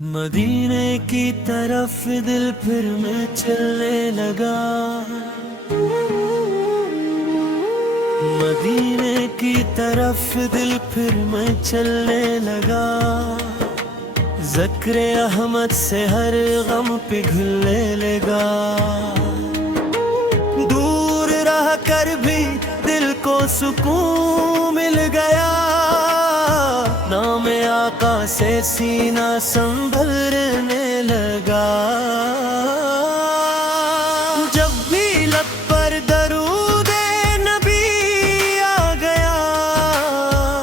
مدینے کی طرف دل پھر میں چلنے لگا، مدینے کی طرف دل پھر میں چلنے لگا، ذکر احمد سے ہر غم پگھلنے لگا، دور رہ کر بھی دل کو سکون مل گیا، نام آقا سے سینہ سنبھلنے لگا، جب بھی لب پر درود نبی آ گیا،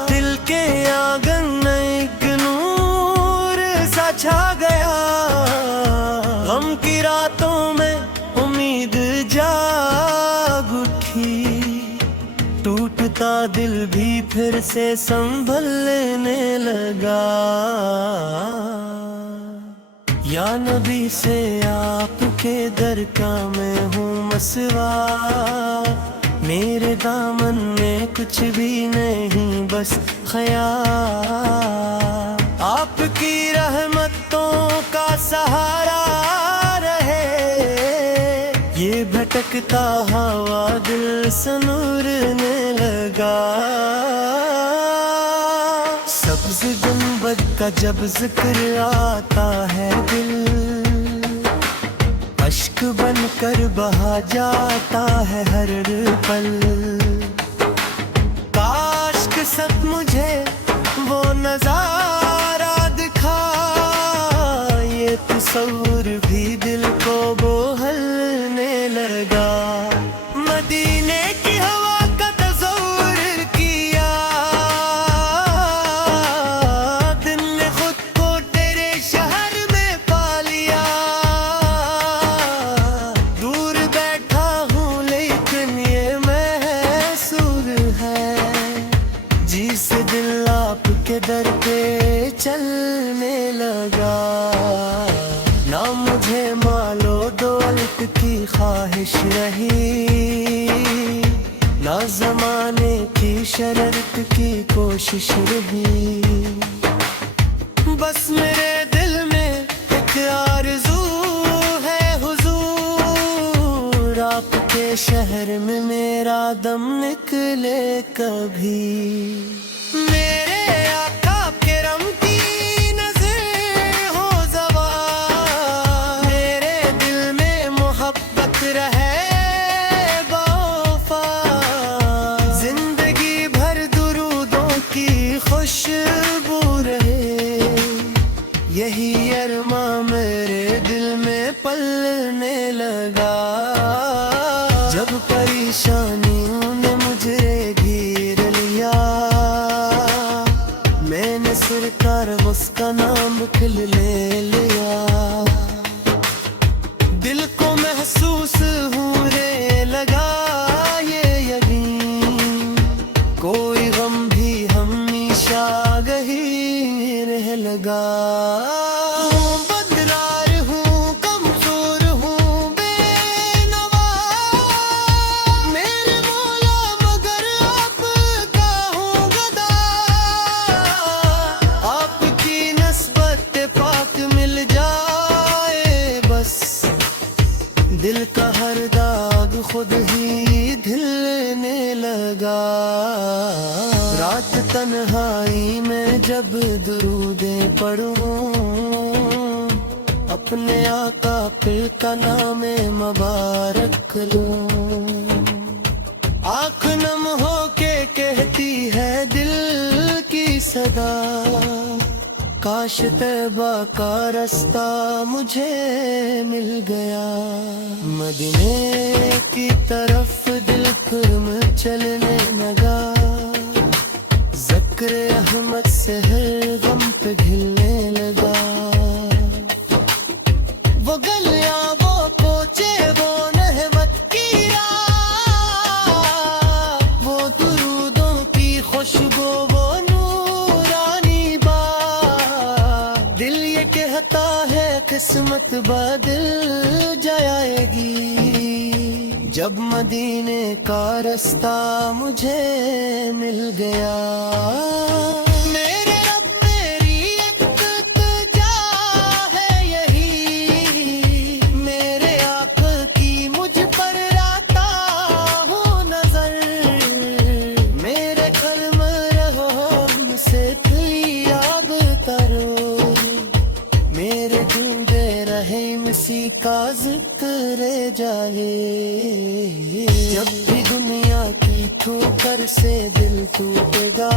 دل کے آنگن میں ایک نور سا چھا گیا، غم کی راتوں میں امید جاگ اٹھی، ٹوٹتا دل بھی پھر سے سنبھلنے لگا، یا نبی سے آپ کے در کا میں ہوں مسوا، میرے دامن میں کچھ بھی نہیں بس خیال، آپ کی رحمتوں کا سہارا رہے، یہ بھٹکتا ہوا دل سنورنے لگا، سبز گنبد کا جب ذکر آتا ہے دل، اشک بن کر بہا جاتا ہے ہر پل، کاش کہ سب مجھے وہ نظارہ دکھا، یہ تصور بھی دل کو بوہلنے لگا، مدینے کی ہوا کا تصور کیا، دل نے خود کو تیرے شہر میں پا لیا، دور بیٹھا ہوں لیکن یہ محسور ہے، جی سے دل آپ کے در پہ چلنے لگا، نہ مجھے مال و دولت کی خواہش رہی، نہ زمانے کی شرارت کی کوشش رہی، بس میرے دل میں ایک آرزو ہے حضور، آپ کے شہر میں میرا دم نکلے کبھی، میرے آقا کرم کی نظر ہو زوال، میرے دل میں محبت رہے وفا، زندگی بھر درودوں کی خوشبو رہے، یہی ارماں میرے دل میں پلنے لگا، جب پریشانیوں نے مجھے گھیر لیا، میں نے سرکار اس کا نام کھلنے لیا، دل کو محسوس ہونے لگا یہ یقین، کوئی غم بھی ہمیشہ گہی رہ لگا، بدرار ہوں کمزور ہوں بے نوا، میرے مولا مگر آپ کا ہوں گدا، آپ کی نسبت پاک مل جائے بس، دل کا ہر داغ خود ہی دھلنے لگا، رات تنہائی میں جب درودیں پڑھوں، اپنے آقا پھر کا نام مبارک لوں، آنکھ نم ہو کے کہتی ہے دل کی صدا، کاش طیبہ کا رستہ مجھے مل گیا، مدینے کی طرف دل پھر میں چلنے لگا، ذکر احمد سے ہر غم پہ گھلنے لگا، وہ گلیاں وہ کوچے وہ نہمت کی راہ، وہ درودوں کی خوشبو وہ نورانی بات، دل یہ کہتا ہے قسمت بدل جائے گی، جب مدینے کا رستہ مجھے مل گیا، میرے رب میری ایک التجا سی کا ذکر جائے، جب بھی دنیا کی ٹھوکر سے دل ٹوٹے گا،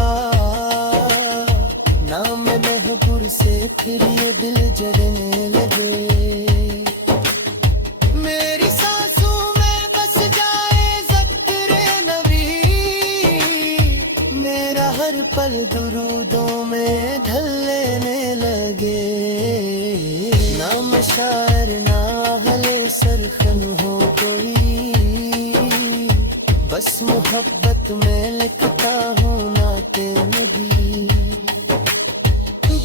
نام محبور سے پھر یہ دل جلنے لگے۔ میری سانسوں میں بس جائے ذکر نبی، میرا ہر پل درودوں میں ڈھل لینے لگے۔ نہ میں شاعر نہ اہل سرخن ہو کوئی، بس محبت میں لکھتا ہوں نعت نبی۔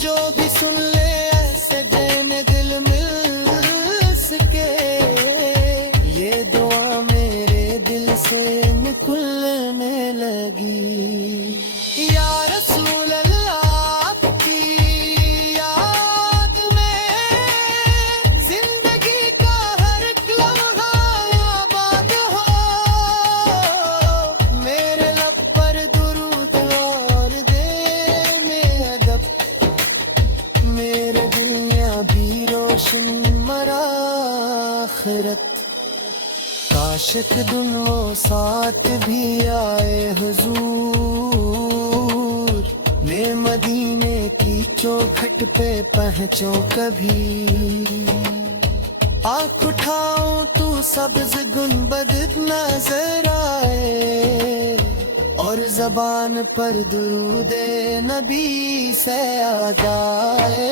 جو بھی سن لے ایسے دینے دل مل سکے، یہ دعا میرے دل سے نکلنے لگی۔ یا رسول اللہ آپ کی یاد میں زندگی کا ہر ایک لمحہ آباد ہو، میرے لب پر درود اور دینے ادب، میرے دنیا بھی روشن مرا آخرت۔ کاشک دن وہ ساتھ بھی آئے حضور، میں مدینے کی چوکھٹ پہ پہنچوں کبھی۔ آنکھ اٹھاؤں تو سبز گنبد نظر آئے، اور زبان پر درود نبی سے یاد آئے۔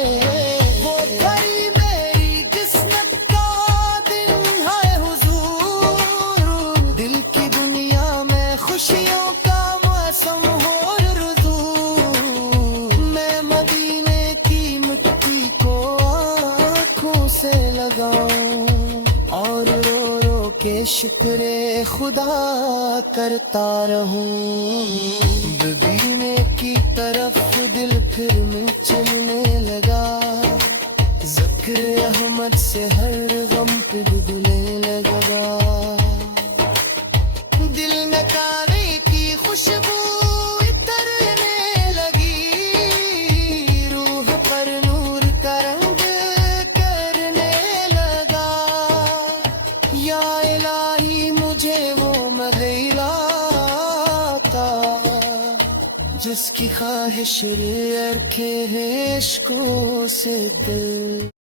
وہ گھڑی میری قسمت کا دن ہے حضور، دل کی دنیا میں خوشیوں کا موسم ہو رضو، میں مدینے کی مٹی کو آنکھوں سے لگاؤں، اور رو رو کے شکر خدا کرتا رہوں۔ مدینے کی طرف دل پھر میں چلنے لگا، ذکر احمد سے ہر غم پہ ڈبنے لگا۔ دل میں کانے کی خوشبو اترنے لگی، روح پر نور کا رنگ کرنے لگا۔ یا الہی مجھے وہ مغیرہ عطا، جس کی خواہش رکھے ہے عشقوں سے دل۔